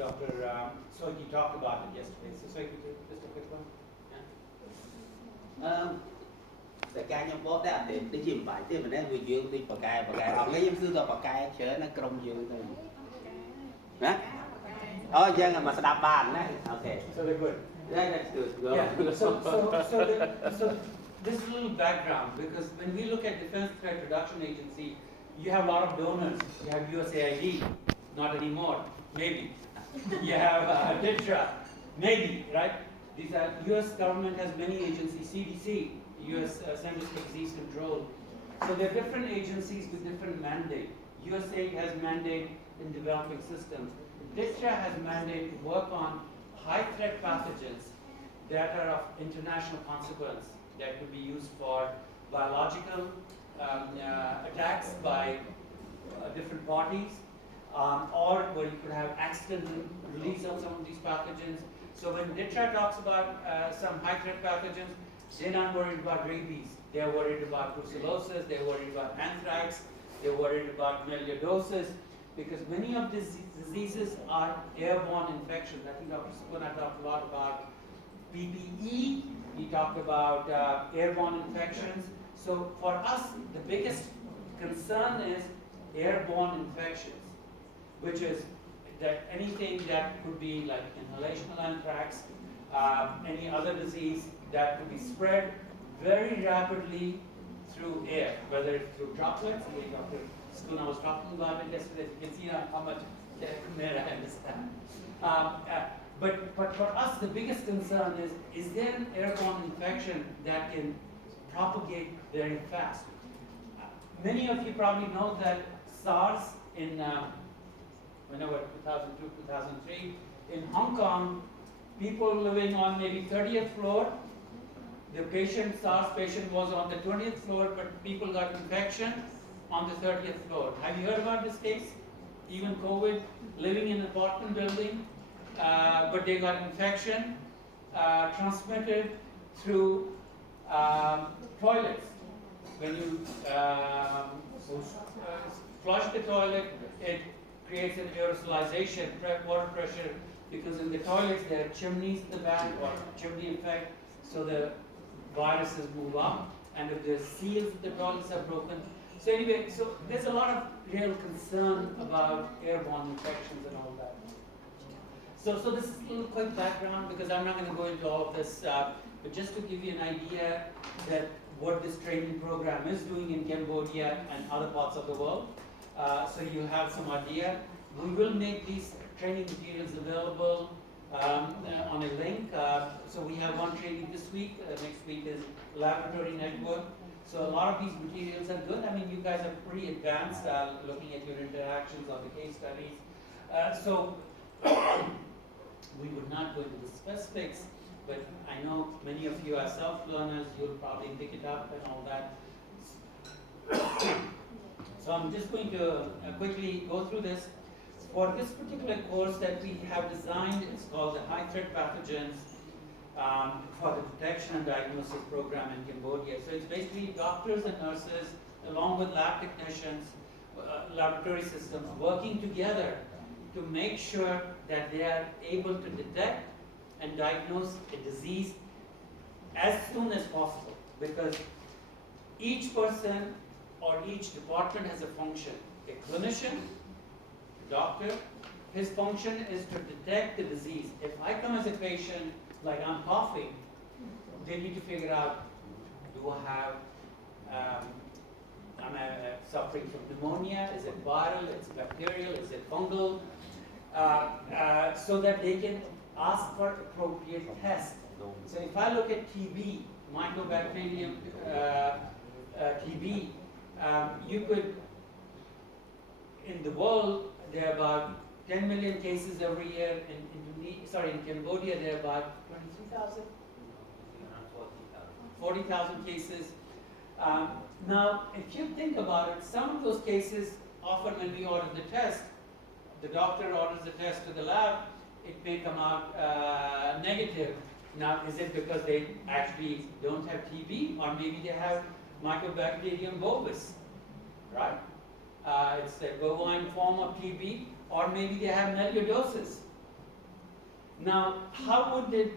Dr. Soiki talked about it yesterday. So Soiki, just a quick one. Tại ca nhóm bố đã để chìm bài thế mình nói người dương đi bạc cài họ lấy giống xưa bạc cài chở nó công dương thôi đó dân mà sẽ đạp bàn đấy okay So they're good. Yeah, that's good. Go. Yeah. So this is a little background because when we look at Defense Threat Reduction Agency, you have a lot of donors. You have USAID, not anymore, maybe. You have DITRA, maybe, right? These are U.S. government has many agencies. CDC, U.S. Centers for Disease Control. So there are different agencies with different mandate. USAID has mandate in developing systems. DITRA has mandate to work on high threat pathogens that are of international consequence that could be used for biological attacks by different parties, or where you could have accidental release of some of these pathogens. So when DITRA talks about some high threat pathogens, they're not worried about rabies. They're worried about brucellosis, they're worried about anthrax, they're worried about melioidosis, because many of these diseases are airborne infections. I think Dr. Sukuna talked a lot about PPE, he talked about airborne infections. So for us, the biggest concern is airborne infections, which is that anything that could be like inhalational anthrax, any other disease that could be spread very rapidly through air, whether it's through droplets, like Dr. Skuna was talking about it yesterday. You can see how much I understand. But for us, the biggest concern is there an airborne infection that can propagate very fast? Many of you probably know that SARS in whenever 2002, 2003, in Hong Kong, people living on maybe 30th floor, the SARS patient was on the 20th floor, but people got infection on the 30th floor. Have you heard about this case? Even COVID, living in an apartment building, but they got infection transmitted through toilets. When you flush the toilet, it creates an aerosolization, water pressure, because in the toilets there are chimneys in the back, or chimney effect, so the viruses move up, and if the seals of the toilets are broken. So anyway, so there's a lot of real concern about airborne infections and all that. So this is a little quick background, because I'm not going to go into all of this, but just to give you an idea that what this training program is doing in Cambodia and other parts of the world. So you have some idea. We will make these training materials available on a link. So we have one training this week. Next week is laboratory network. So a lot of these materials are good. I mean, you guys are pretty advanced looking at your interactions on the case studies. So we would not go into the specifics, but I know many of you are self-learners. You'll probably pick it up and all that. So I'm just going to quickly go through this. For this particular course that we have designed, it's called the High Threat Pathogens for the Detection and Diagnosis Program in Cambodia. So it's basically doctors and nurses, along with lab technicians, laboratory systems, working together to make sure that they are able to detect and diagnose a disease as soon as possible. Because each person or each department has a function. A clinician, a doctor, his function is to detect the disease. If I come as a patient, like I'm coughing, they need to figure out, do I have, am I suffering from pneumonia? Is it viral? Is it bacterial? Is it fungal? So that they can ask for appropriate tests. So if I look at TB, Mycobacterium TB, you could, in the world, there are about 10 million cases every year. In Cambodia, there are about 23,000? 40,000 cases. Now, if you think about it, some of those cases, often when we order the test, the doctor orders the test to the lab, it may come out negative. Now, is it because they actually don't have TB, or maybe they have Mycobacterium bovis, right? It's a bovine form of TB, or maybe they have melioidosis, Now, how would the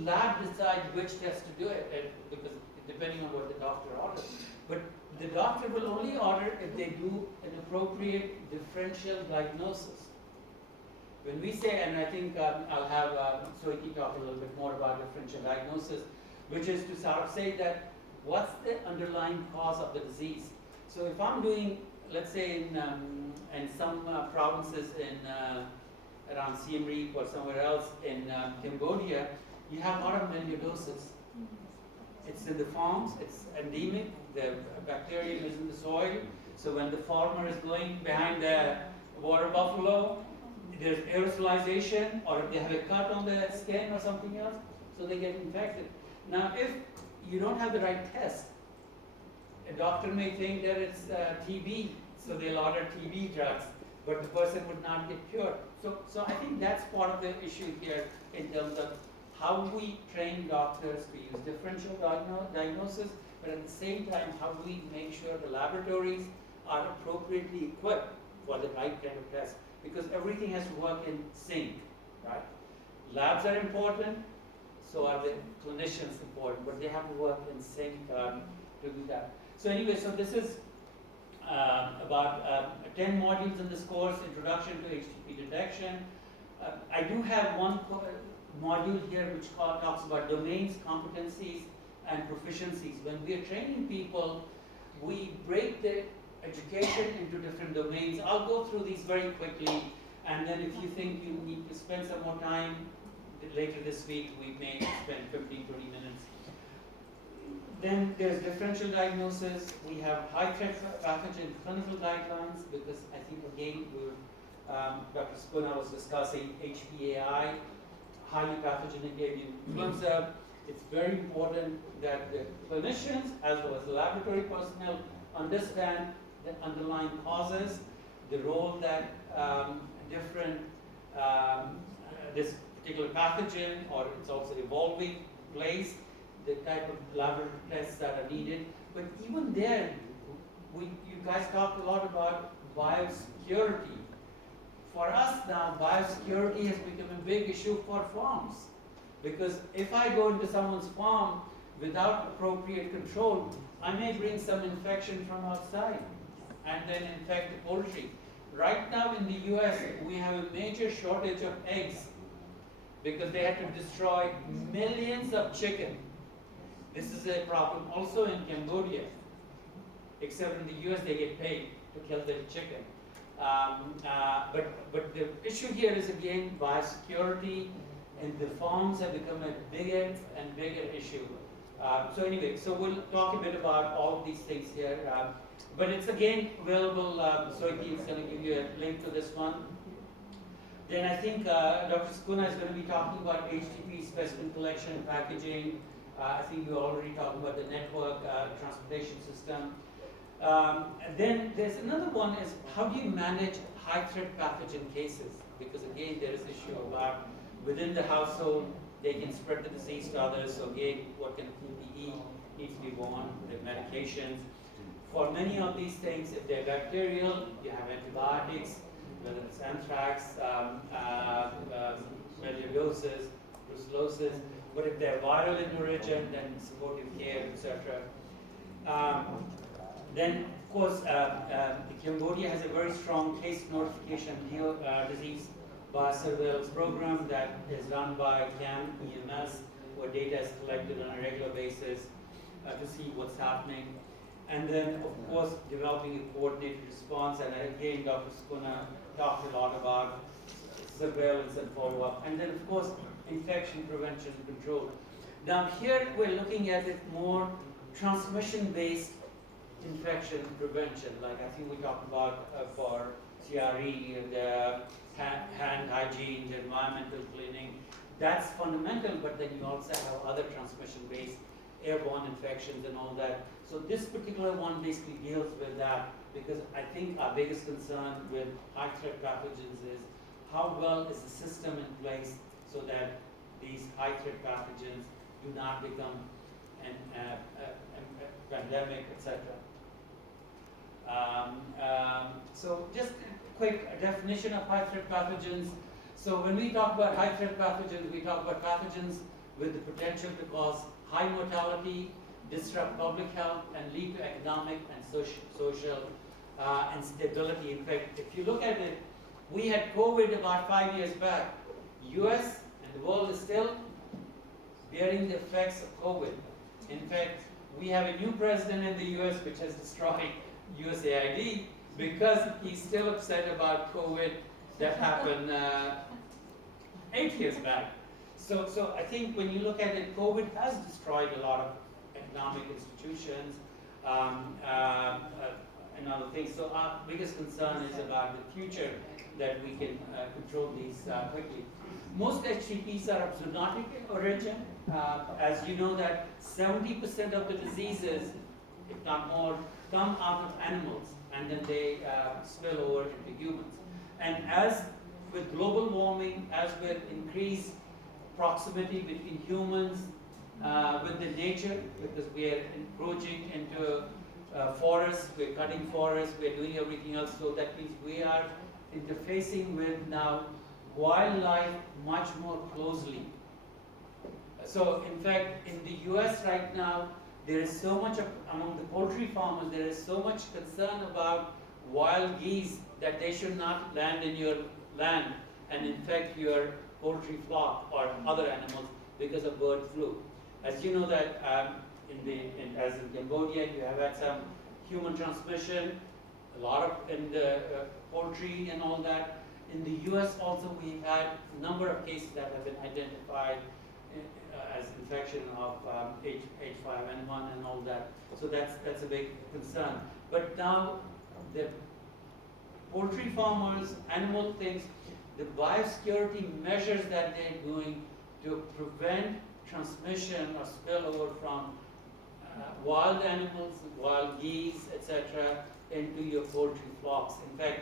lab decide which test to do it? Because depending on what the doctor orders. But the doctor will only order if they do an appropriate differential diagnosis. When we say, and I think I'll have Soiki talk a little bit more about differential diagnosis, which is to sort of say that what's the underlying cause of the disease. So if I'm doing, let's say in some provinces in around Siem Reap or somewhere else in Cambodia, you have a lot of melioidosis. It's in the farms, it's endemic, the bacterium is in the soil, so when the farmer is going behind the water buffalo, there's aerosolization, or if they have a cut on the skin or something else, so they get infected. Now, if you don't have the right test, a doctor may think that it's TB, so they'll order TB drugs, but the person would not get cured. So I think that's part of the issue here in terms of how we train doctors to use differential diagnosis, but at the same time, how do we make sure the laboratories are appropriately equipped for the right kind of test? Because everything has to work in sync, right? Labs are important, so are the clinicians important, but they have to work in sync to do that. So anyway, so this is about 10 modules in this course, Introduction to HTP Detection. I do have one module here which talks about domains, competencies, and proficiencies. When we are training people, we break the education into different domains. I'll go through these very quickly, and then if you think you need to spend some more time later this week, we may spend 15, 20 minutes. Then there's differential diagnosis. We have high-threat pathogen clinical guidelines, because I think again, Dr. Spooner was discussing HPAI, highly pathogenic avian influenza. It's very important that the clinicians as well as the laboratory personnel understand the underlying causes, the role that different this particular pathogen, or it's also evolving, plays, the type of laboratory tests that are needed. But even there, you guys talked a lot about biosecurity. For us now, biosecurity has become a big issue for farms. Because if I go into someone's farm without appropriate control, I may bring some infection from outside and then infect the poultry. Right now in the US, we have a major shortage of eggs because they had to destroy millions of chicken. This is a problem also in Cambodia, except in the US they get paid to kill the chicken. But the issue here is again biosecurity, and the farms have become a bigger and bigger issue. So anyway, so we'll talk a bit about all of these things here. But it's again available, Soiki is going to give you a link to this one. Then I think Dr. Skuna is going to be talking about HTP specimen collection and packaging. I think you already talked about the network transportation system. And then there's another one is how do you manage high-threat pathogen cases? Because again, there is issue about within the household, they can spread the disease to others. So again, what kind of PPE needs to be worn, the medications. For many of these things, if they're bacterial, you have antibiotics, whether it's anthrax, melioidosis, brucellosis. But if they're viral in origin, then supportive care, etc. Then, of course, Cambodia has a very strong case notification disease surveillance program that is run by CAM EMS, where data is collected on a regular basis to see what's happening. And then, of course, developing a coordinated response. And again, Dr. Skuna talked a lot about surveillance and follow-up. And then, of course, infection prevention and control. Now, here we're looking at it more transmission-based infection prevention, like I think we talked about for CRE, the hand hygiene, the environmental cleaning. That's fundamental, but then you also have other transmission-based airborne infections and all that. So this particular one basically deals with that, because I think our biggest concern with high-threat pathogens is how well is the system in place so that these high-threat pathogens do not become a pandemic, etc. So just a quick definition of high-threat pathogens. So when we talk about high threat pathogens, we talk about pathogens with the potential to cause high mortality, disrupt public health, and lead to economic and social instability. In fact, if you look at it, we had COVID about 5 years back. US and the world is still bearing the effects of COVID. In fact, we have a new president in the US which has destroyed USAID because he's still upset about COVID that happened 8 years back. So I think when you look at it, COVID has destroyed a lot of economic institutions and other things. So our biggest concern is about the future, that we can control these quickly. Most HCPs are of zoonotic origin. As you know that 70% of the diseases, if not more, come out of animals and then they spill over into humans. And as with global warming, as with increased proximity between humans with the nature, because we are encroaching into forests, we're cutting forests, we're doing everything else, so that means we are interfacing with now wildlife much more closely. So in fact, in the US right now, there is so much among the poultry farmers, there is so much concern about wild geese that they should not land in your land and infect your poultry flock or other animals because of bird flu. As you know that as in Cambodia, you have had some human transmission, a lot of in the poultry and all that. In the US also, we've had a number of cases that have been identified as infection of H5N1 and all that. So that's a big concern. But now the poultry farmers, animal things, the biosecurity measures that they're doing to prevent transmission or spillover from wild animals, wild geese, etc., into your poultry flocks. In fact,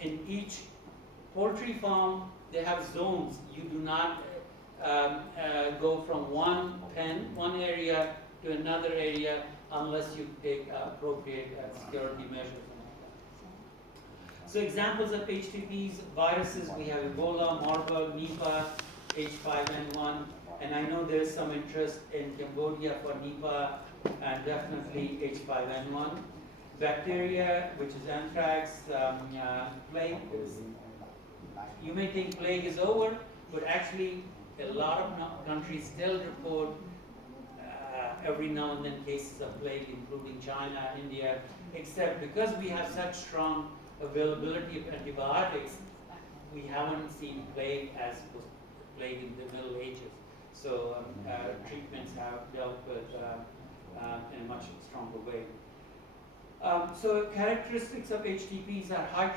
in each poultry farm, they have zones. You do not go from one pen, one area to another area unless you take appropriate security measures. So examples of HTPs, viruses, we have Ebola, Marburg, Nipah, H5N1, and I know there is some interest in Cambodia for Nipah and definitely H5N1. Bacteria, which is anthrax, plague. You may think plague is over, but actually a lot of countries still report every now and then cases of plague, including China, India, except because we have such strong availability of antibiotics, we haven't seen plague as was plague in the Middle Ages. So treatments have dealt with in a much stronger way. So characteristics of HTPs are high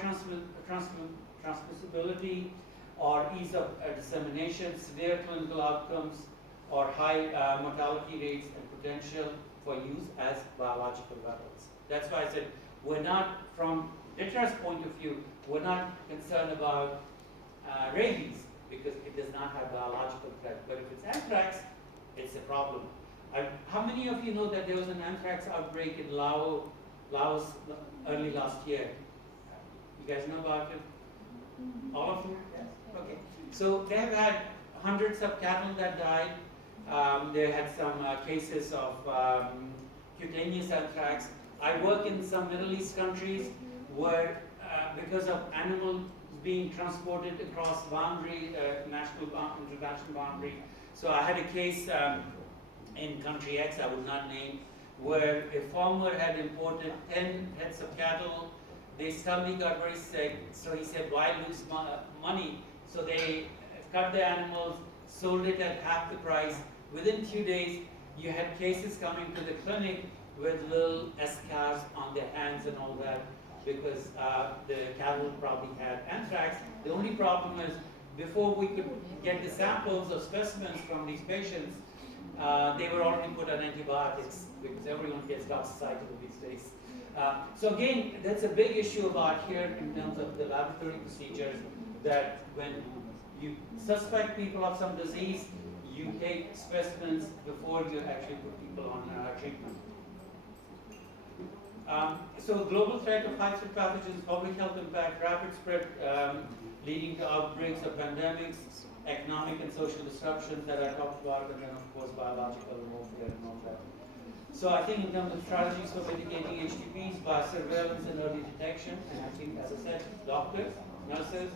transmissibility or ease of dissemination, severe clinical outcomes, or high mortality rates and potential for use as biological weapons. That's why I said we're not, from DITRA's point of view, we're not concerned about rabies because it does not have biological threat. But if it's anthrax, it's a problem. How many of you know that there was an anthrax outbreak in Laos early last year? You guys know about it? All of you? Yes. Okay. So they have had hundreds of cattle that died. They had some cases of cutaneous anthrax. I work in some Middle East countries where, because of animals being transported across boundary, international boundary. So I had a case in country X, I would not name, where a farmer had imported 10 heads of cattle. They suddenly got very sick, so he said, why lose money? So they cut the animals, sold it at half the price. Within 2 days, you had cases coming to the clinic with little scars on their hands and all that, because the cattle probably had anthrax. The only problem is, before we could get the samples of specimens from these patients, they were already put on antibiotics, because everyone gets doxycycline these days. So again, that's a big issue about here in terms of the laboratory procedures, that when you suspect people of some disease, you take specimens before you actually put people on treatment. So global threat of high threat pathogens, public health impact, rapid spread, leading to outbreaks of pandemics, economic and social disruptions that I talked about, and then of course biological warfare and all that. So I think in terms of strategies for mitigating HTPs by surveillance and early detection, and I think, as I said, doctors, nurses,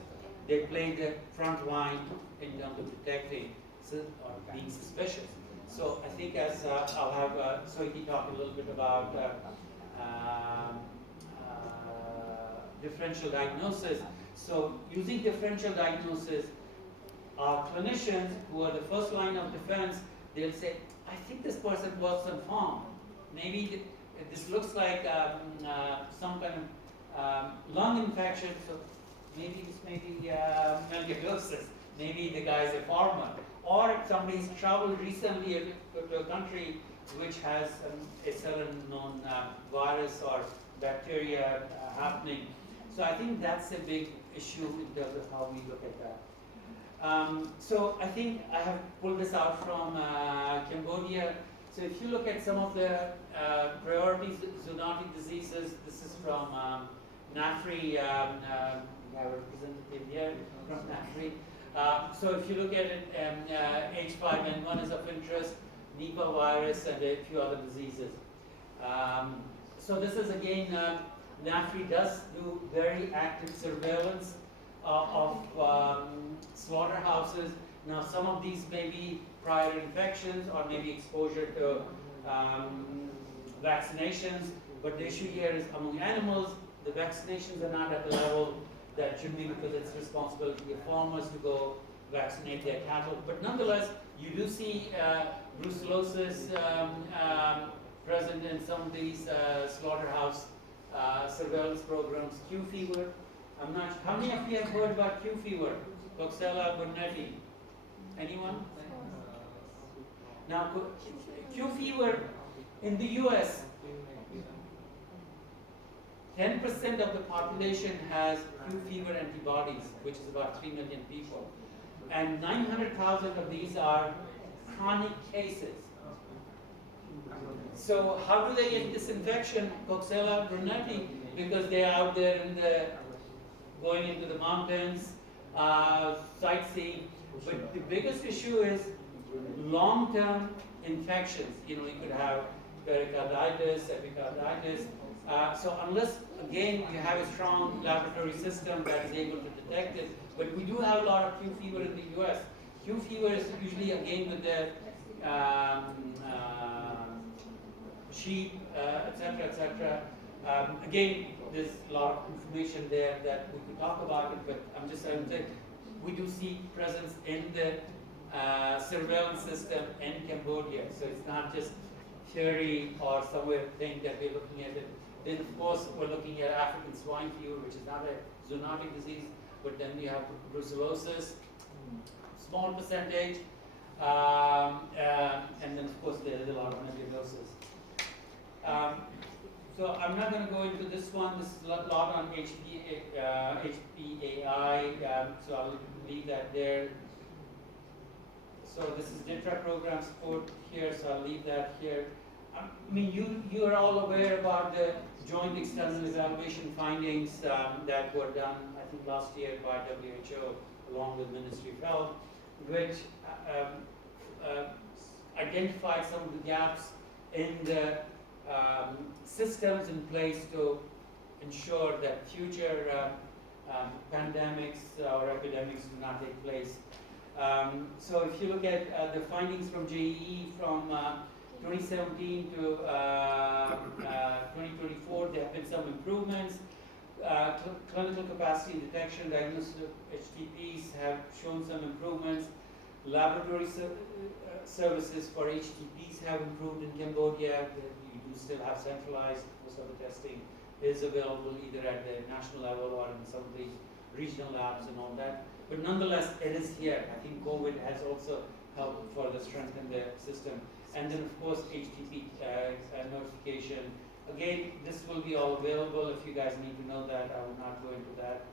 they play the front line in terms of detecting or being suspicious. So I think as I'll have Soiki talk a little bit about differential diagnosis. So using differential diagnosis, our clinicians who are the first line of defense, they'll say, I think this person works on farm. Maybe this looks like some kind of lung infection, so maybe this may be melioidosis. Maybe the guy is a farmer. Or somebody's traveled recently to a country which has a certain known virus or bacteria happening. So I think that's a big issue in terms of how we look at that. So I think I have pulled this out from Cambodia. So if you look at some of the priorities, zoonotic diseases, this is from NAFRI, we have a representative here from NAFRI. So if you look at it, H5N1 is of interest, Nipah virus, and a few other diseases. So this is again, NAFRI does do very active surveillance of slaughterhouses. Now some of these may be prior infections or maybe exposure to vaccinations, but the issue here is among animals, the vaccinations are not at the level that should be, because it's responsibility of farmers to go vaccinate their cattle. But nonetheless, you do see brucellosis present in some of these slaughterhouse surveillance programs. Q fever, I'm not sure. How many of you have heard about Q fever? Coxella burnetii? Anyone? Now, Q fever in the US, 10% of the population has Q fever antibodies, which is about 3 million people. And 900,000 of these are chronic cases. So how do they get this infection, Coxella burnetii? Because they're out there going into the mountains, sightseeing. But the biggest issue is long-term infections. You could have pericarditis, epicarditis. So unless, again, you have a strong laboratory system that is able to detect it, but we do have a lot of Q fever in the US. Q fever is usually, again, with the sheep, etc., etc. Again, there's a lot of information there that we could talk about it, but I'm just saying that we do see presence in the surveillance system in Cambodia. So it's not just theory or somewhere thing that we're looking at it. Then, of course, we're looking at African swine fever, which is not a zoonotic disease, but then we have brucellosis, small percentage, and then, of course, there's a lot of melioidosis. So I'm not going to go into this one. This is a lot on HPAI, so I'll leave that there. So this is DITRA program support here, so I'll leave that here. I mean, you are all aware about the joint external evaluation findings that were done, I think, last year by WHO along with Ministry of Health, which identified some of the gaps in the systems in place to ensure that future pandemics or epidemics do not take place. So if you look at the findings from JEE from 2017 to 2024, there have been some improvements. Clinical capacity and detection, diagnosis of HTPs have shown some improvements. Laboratory services for HTPs have improved in Cambodia. You do still have centralized, most of the testing is available either at the national level or in some of these regional labs and all that. But nonetheless, it is here. I think COVID has also helped further strengthen the system. And then, of course, HTTP notification. Again, this will be all available if you guys need to know that. I will not go into that.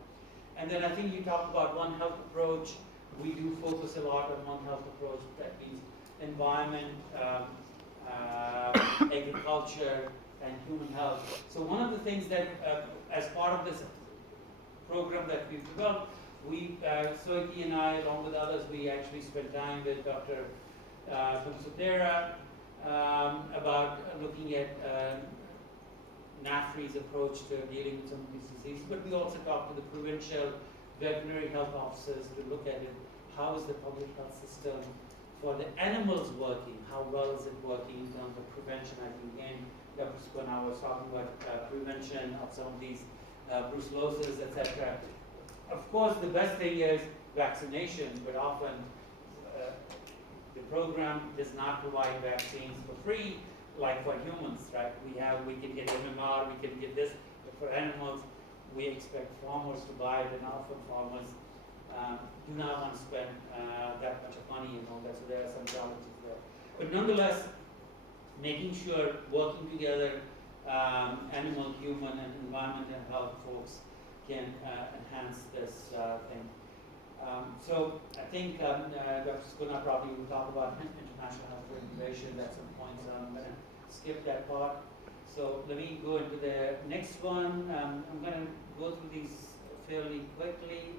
And then I think you talked about One Health approach. We do focus a lot on One Health approach. That means environment, agriculture, and human health. So one of the things that, as part of this program that we've developed, Soiki and I, along with others, we actually spent time with Dr. Bunsutera about looking at NAFRI's approach to dealing with some of these diseases. But we also talked to the provincial veterinary health officers to look at it. How is the public health system for the animals working? How well is it working in terms of prevention? I think again, Dr. Spona was talking about prevention of some of these brucellosis, etc. Of course, the best thing is vaccinations, but often the program does not provide vaccines for free, like for humans, right? We can get MMR, we can get this, but for animals, we expect farmers to buy it, and often farmers do not want to spend that much of money and all that, so there are some challenges there. But nonetheless, making sure, working together, animal, human, and environment and health folks can enhance this thing. So I think Dr. Skuna probably will talk about international health regulation at some point, so I'm going to skip that part. So let me go into the next one. I'm going to go through these fairly quickly.